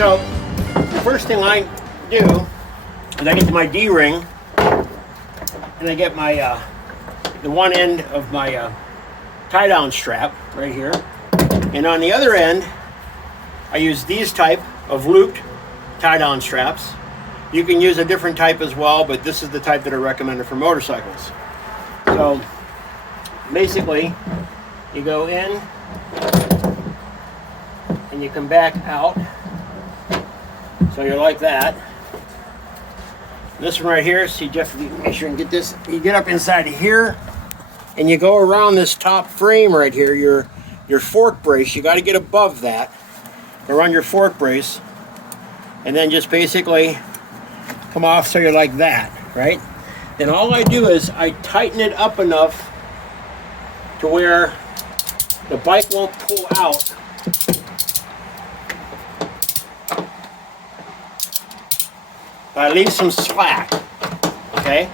So the first thing I do is I get to my D-ring and I get my the one end of my tie-down strap right here, and on the other end I use these type of looped tie-down straps. You can use a different type as well, but this is the type that are recommended for motorcycles. So basically you go in and you come back out, so you're like that. This one right here, see Jeff, make sure you can get this, you get up inside of here and you go around this top frame right here, your fork brace. You got to get above that, go around your fork brace, and then just basically come off so you're like that, right? Then all I do is I tighten it up enough to where the bike won't pull out. But I leave some slack, okay?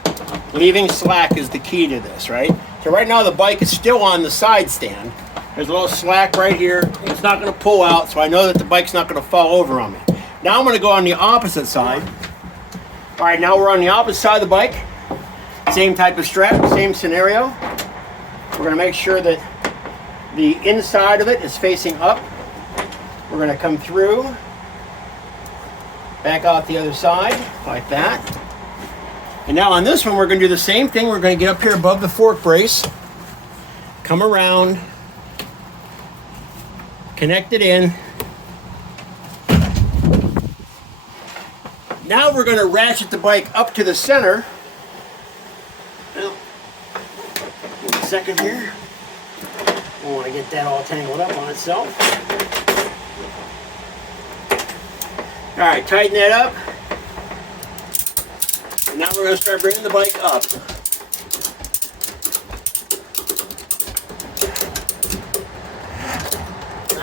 Leaving slack is the key to this, right? So right now the bike is still on the side stand. There's a little slack right here. It's not going to pull out, so I know that the bike's not going to fall over on me. Now I'm going to go on the opposite side. All right, now we're on the opposite side of the bike. Same type of strap, same scenario. We're going to make sure that the inside of it is facing up. We're going to come through, back out the other side, like that. And now on this one, we're going to do the same thing. We're going to get up here above the fork brace, come around, connect it in. Now we're going to ratchet the bike up to the center. Well, give me a second here. I want to get that all tangled up on itself. All right, tighten that up. And now we're going to start bringing the bike up.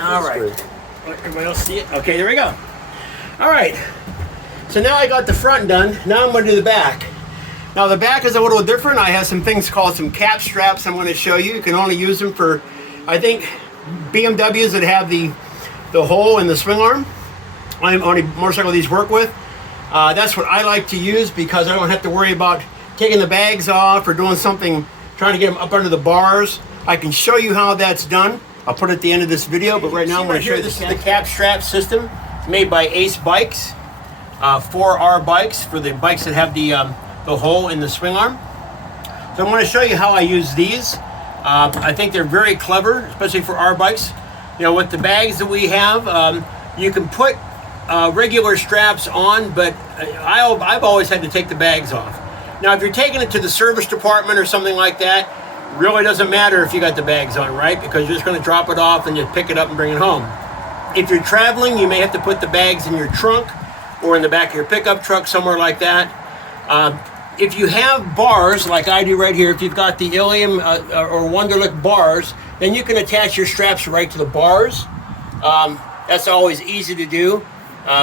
All right. Everybody else see it? Okay, there we go. All right. So now I got the front done. Now I'm going to do the back. Now the back is a little different. I have some things called some cap straps I'm going to show you. You can only use them for, I think, BMWs that have the hole in the swing arm. On a motorcycle these work with. That's what I like to use because I don't have to worry about taking the bags off or doing something, trying to get them up under the bars. I can show you how that's done. I'll put it at the end of this video, but right now I'm going to show you this is the cap strap system. It's made by Ace Bikes, 4R bikes for the bikes that have the hole in the swing arm. So I'm going to show you how I use these. I think they're very clever, especially for our bikes. You know, with the bags that we have, you can put regular straps on, but I've always had to take the bags off. Now, if you're taking it to the service department or something like that, really doesn't matter if you got the bags on, right? Because you're just going to drop it off and you pick it up and bring it home. If you're traveling, you may have to put the bags in your trunk or in the back of your pickup truck, somewhere like that. If you have bars, like I do right here, if you've got the Ilium or Wunderlich bars, then you can attach your straps right to the bars. That's always easy to do.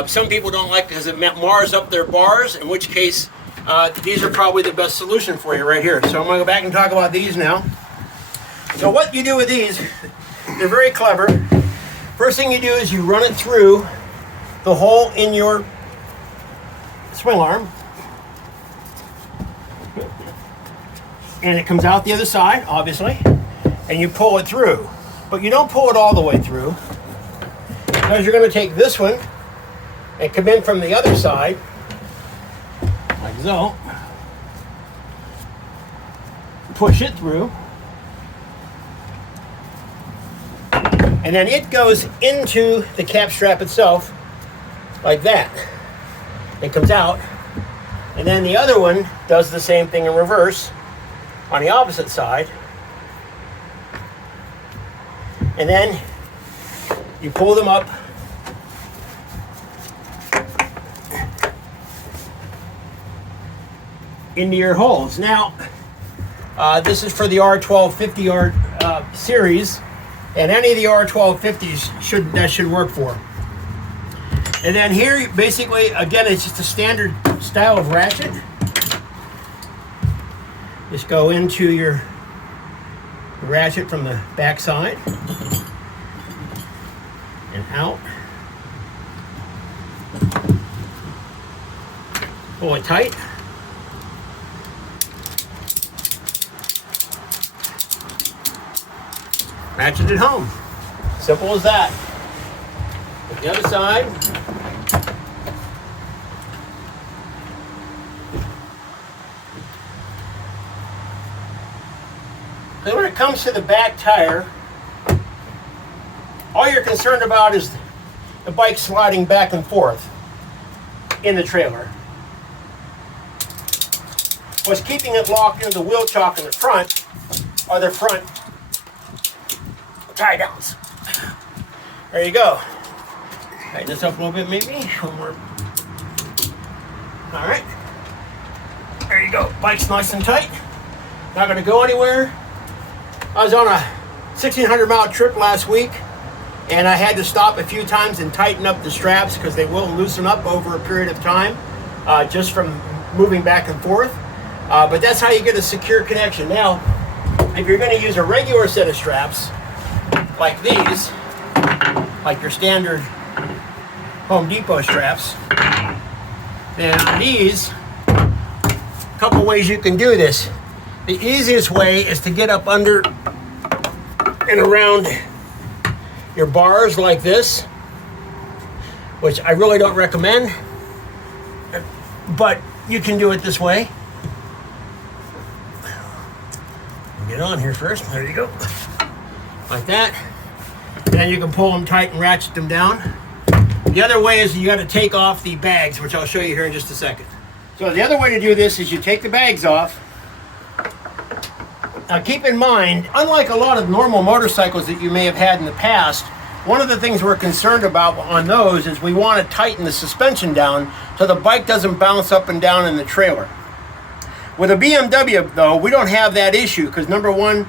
Some people don't like because it mars up their bars, in which case these are probably the best solution for you right here. So I'm going to go back and talk about these now. So what you do with these, they're very clever. First thing you do is you run it through the hole in your swing arm. And it comes out the other side, obviously. And you pull it through. But you don't pull it all the way through, because you're going to take this one and come in from the other side, like so. Push it through. And then it goes into the cap strap itself, like that. It comes out. And then the other one does the same thing in reverse on the opposite side. And then you pull them up into your holes. Now, this is for the R1250R series, and any of the R1250s that should work for. And then here, basically, again, it's just a standard style of ratchet. Just go into your ratchet from the back side and out. Pull it tight. Ratchet it home. Simple as that. The other side. Then when it comes to the back tire, all you're concerned about is the bike sliding back and forth in the trailer. What's keeping it locked into the wheel chock in the front are the front tie downs. There you go. Tighten this up a little bit maybe. One more. All right. There you go. Bike's nice and tight. Not going to go anywhere. I was on a 1,600-mile trip last week, and I had to stop a few times and tighten up the straps because they will loosen up over a period of time just from moving back and forth. But that's how you get a secure connection. Now, if you're going to use a regular set of straps, like these, like your standard Home Depot straps, then these, a couple ways you can do this. The easiest way is to get up under and around your bars like this, which I really don't recommend, but you can do it this way. Get on here first. There you go. Like that. And then you can pull them tight and ratchet them down. The other way is you got to take off the bags, which I'll show you here in just a second. So the other way to do this is you take the bags off. Now keep in mind, unlike a lot of normal motorcycles that you may have had in the past, one of the things we're concerned about on those is we want to tighten the suspension down so the bike doesn't bounce up and down in the trailer. With a BMW though, we don't have that issue because number one,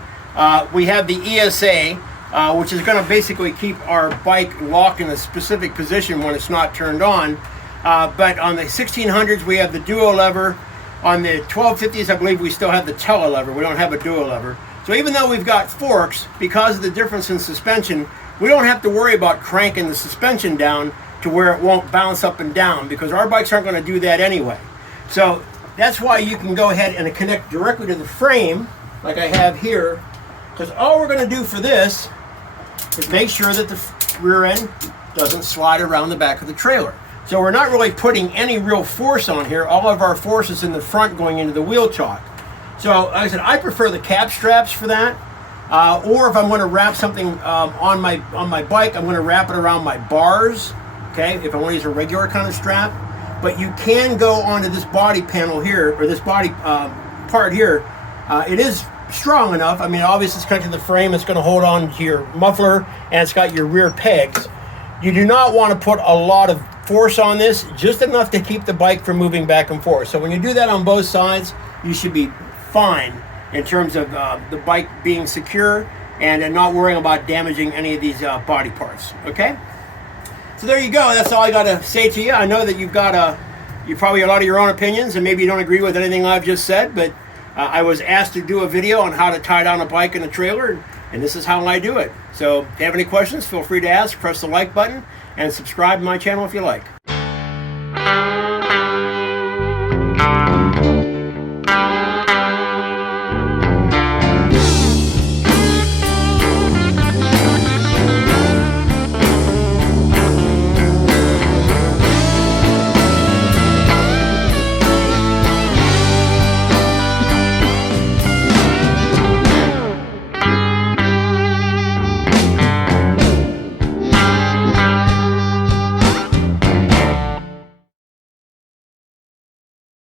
we have the ESA, which is going to basically keep our bike locked in a specific position when it's not turned on. But on the 1600s, we have the duo lever. On the 1250s, I believe we still have the telelever. We don't have a duo lever. So even though we've got forks, because of the difference in suspension, we don't have to worry about cranking the suspension down to where it won't bounce up and down because our bikes aren't going to do that anyway. So that's why you can go ahead and connect directly to the frame like I have here, because all we're going to do for this is make sure that the rear end doesn't slide around the back of the trailer. So we're not really putting any real force on here. All of our force is in the front going into the wheel chock. So like I said, I prefer the cap straps for that. Or if I'm going to wrap something on my bike, I'm going to wrap it around my bars. Okay, if I want to use a regular kind of strap. But you can go onto this body panel here, or this body part here. It is strong enough. I mean, obviously it's connected to the frame. It's going to hold on to your muffler, and it's got your rear pegs. You do not want to put a lot of force on this, just enough to keep the bike from moving back and forth. So when you do that on both sides, you should be fine in terms of the bike being secure and not worrying about damaging any of these body parts. Okay? So there you go. That's all I got to say to you. I know that you've got you probably have a lot of your own opinions, and maybe you don't agree with anything I've just said, but I was asked to do a video on how to tie down a bike in a trailer, and this is how I do it. So if you have any questions, feel free to ask. Press the like button and subscribe to my channel if you like.